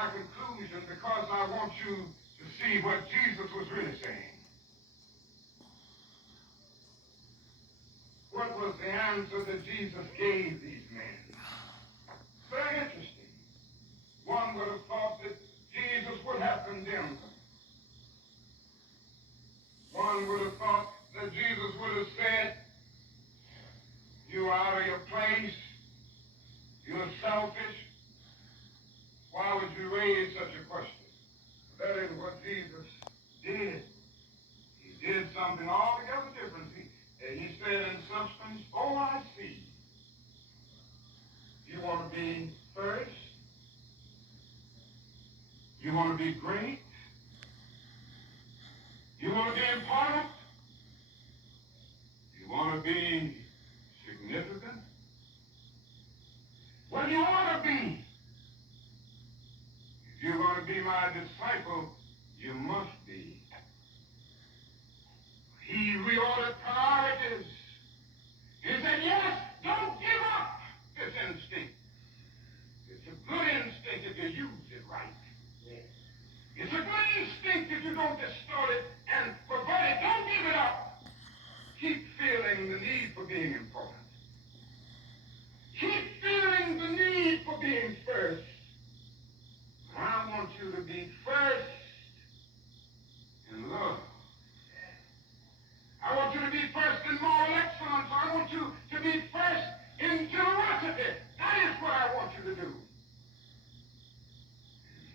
my conclusion because I want you to see what Jesus was really saying. What was the answer that Jesus gave these men? Very interesting. One would have thought that Jesus would have condemned them. One would have thought that Jesus would have said, "You are out of your place. You're selfish. Why would you raise such a question?" That is what Jesus did. He did something altogether different. He said in substance, "Oh, I see. You want to be first? You want to be great? You want to be important? You want to be significant? Well, you ought to be. If you're going to be my disciple, you must be." He reordered priorities. He said, "Yes, don't give up this instinct. It's a good instinct if you use it right. It's a good instinct if you don't distort it and pervert it. Don't give it up. Keep feeling the need for being important. Keep feeling the need for being first. I want you to be first in love. I want you to be first in moral excellence. I want you to be first in generosity. That is what I want you to do."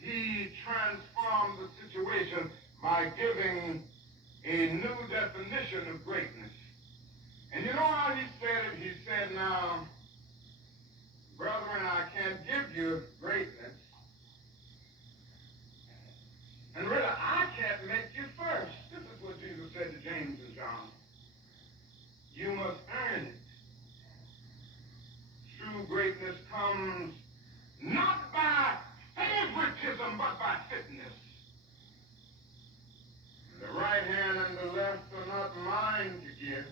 He transformed the situation by giving a new definition of greatness. And you know how he said it? He said, "Now, brethren, I can't give you greatness. And really, I can't make you first." This is what Jesus said to James and John. "You must earn it. True greatness comes not by favoritism, but by fitness. The right hand and the left are not mine to give.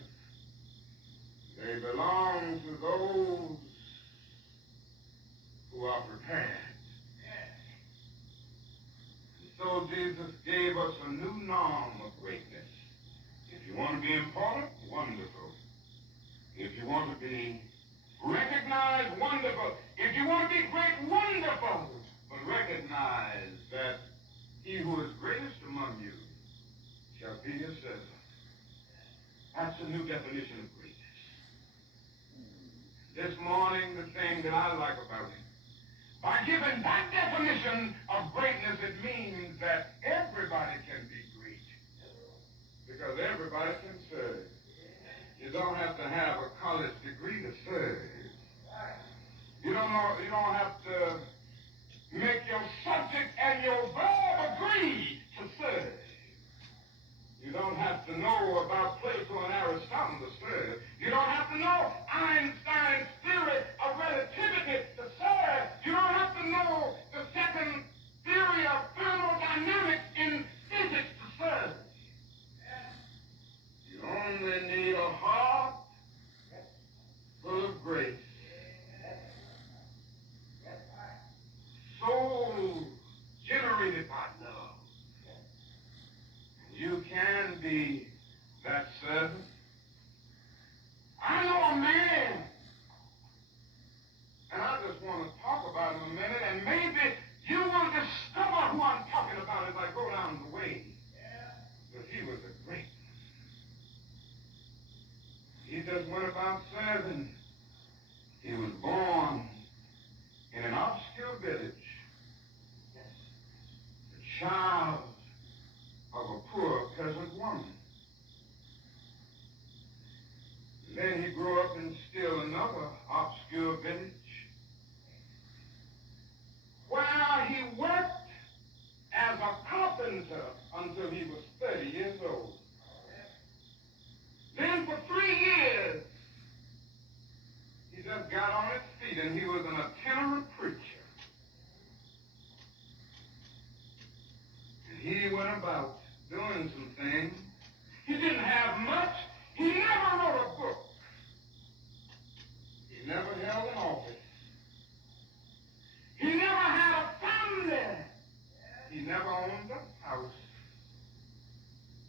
They belong to those who are prepared." So Jesus gave us a new norm of greatness. If you want to be important, wonderful. If you want to be recognized, wonderful. If you want to be great, wonderful. But recognize that he who is greatest among you shall be your servant. That's a new definition of greatness. This morning, the thing that I like about it, by giving that definition of greatness, it means that everybody can be great. Because everybody can serve. You don't have to have a college degree to serve. You don't have to make your subject and your verb agree to serve. You don't have to know about Plato and Aristotle to serve. You don't have to know Einstein's theory of relativity to serve. You don't have to know the second theory of thermodynamics in physics to serve. You only need a heart full of grace. Soul generated by love. You can be that servant. I know a man, and I just want to talk about him a minute, and maybe you will discover who I'm talking about as I go down the way. Because he was a great one. He just went about serving. He was born in an obscure village, the child of a poor peasant woman. Then he grew up in still another obscure village where he worked as a carpenter until he was 30 years old. Then for 3 years, he just got on his feet and he was an itinerant preacher. And he went about doing some things. He didn't have much. He never wrote a book. He never held an office. He never had a family. He never owned a house.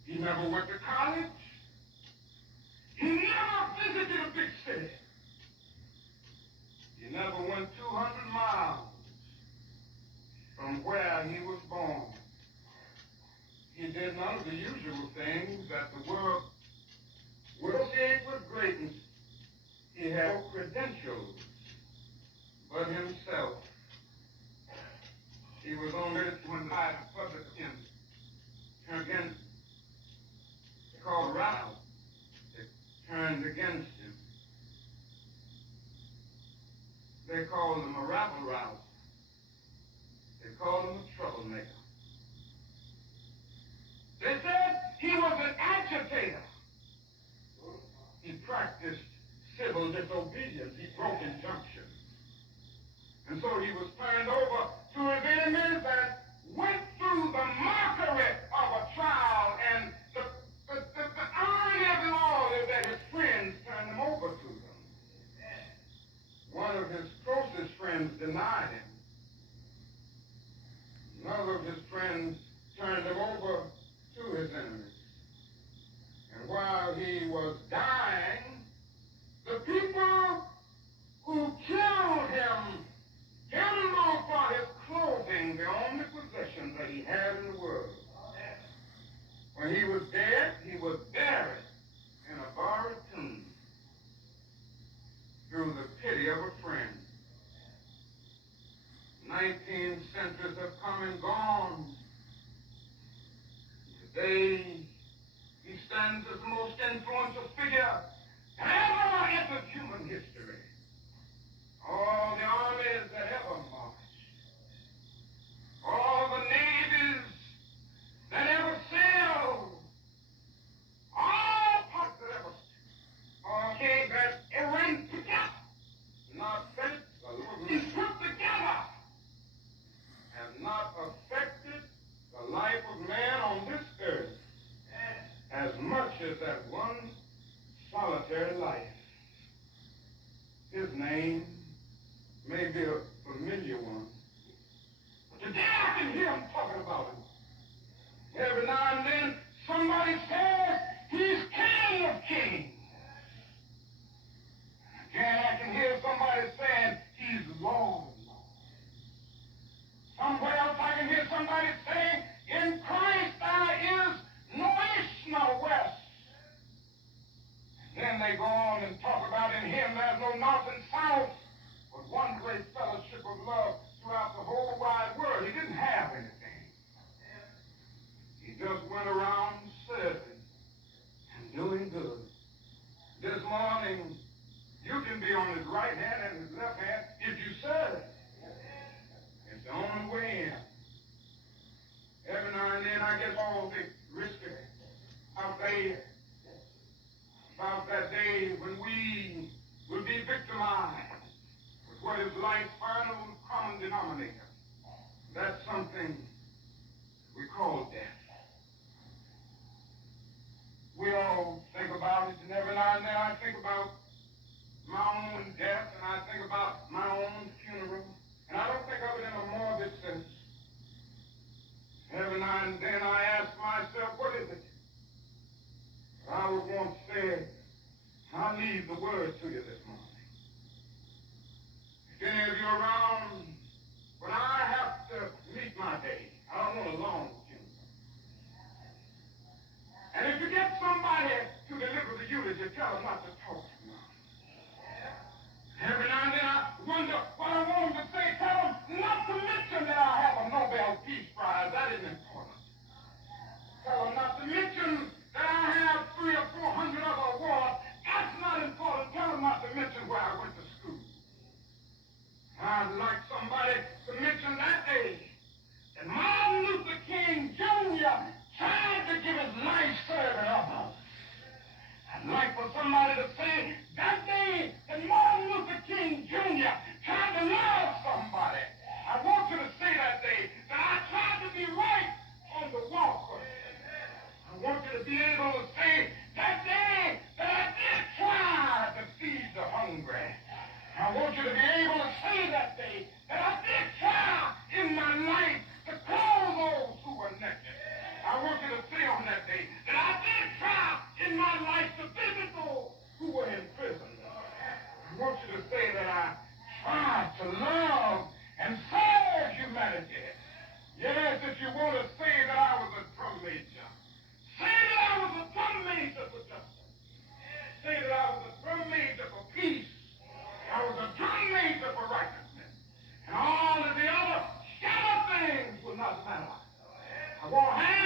He never went to college. He never visited a big city. He never went 200 miles from where he was born. He did none of the usual things that the world will associate with greatness. He had no credentials but himself. He was only when the public turned against him. They called Ralph. They turned against him. They called him a rabble-rouse. They called him a troublemaker. They said he was an agitator. He practiced civil disobedience. He broke injunctions. And so he was turned over to his enemies and went through the mockery of a trial. And the irony of it all is that his friends turned him over to them. One of his closest friends denied him. Another of his friends turned him over to his enemies. And while he was dying, the people who killed him gave him off for his clothing, the only possession that he had in the world. When he was dead, he was buried in a borrowed tomb through the pity of a friend. 19 centuries have come and gone. Today, he stands as the most influential figure ever entered human history. All the armies that ever marched, all the navies that ever sailed, all parts that ever, all things that ever went together, not fit, put together, have not affected the life of man on this earth as much as that one solitary life. His name may be a familiar one. But today I can hear him talking about him. Every now and then somebody says he's King of Kings. Again I can hear somebody saying he's Lord of Lords. Somewhere else I can hear somebody saying in Christ there is no east nor west. And then they go on and talk about in him there's no north and south, but one great fellowship of love throughout the whole wide world. He didn't have anything. He just went around serving and doing good. This morning, you can be on his right hand and his left hand if you serve. It's the only way in. Every now and then I get all the risky about that day when we will be victimized with what is life's final common denominator. That's something we call death. We all think about it, and every now and then I think about my own death, and I think about my own funeral, and I don't think of it in a morbid sense. Every now and then I ask myself, what is it? I was once said, I'll leave the word to you this morning. If any of you are around, when I have to meet my day, I don't want a long funeral. And if you get somebody to deliver the eulogy, tell them not to talk too much. Every now and then I wonder what I want them to say. Tell them not to mention that I have a Nobel Peace Prize. That isn't important. Tell them not to mention that I have 300 or 400 other awards. That's not important. Tell them not to mention where I went to school. I'd like somebody to mention that day that Martin Luther King Jr. tried to give his life serving others. I'd like for somebody to say that day that Martin Luther King Jr. tried to love somebody. I want you to say that day that I tried to be right on the walk. I want you to be able to say that day that I did try to feed the hungry. I want you to be able to say that day that I did try in my life to clothe those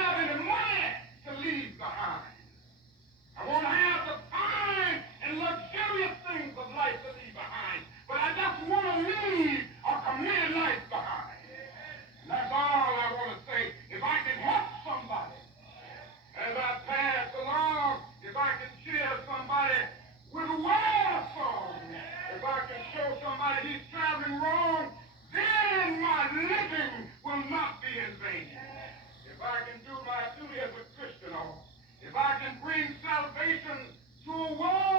have any money to leave behind. I won't have the fine and luxurious things of life to leave behind. But I just want to leave a committed life behind. And that's all I want to say. If I can help somebody as I pass along, if I can cheer somebody with a word song, if I can show somebody he's traveling wrong, then my living will not be in vain. If I can do my duty as a Christian, if I can bring salvation to a world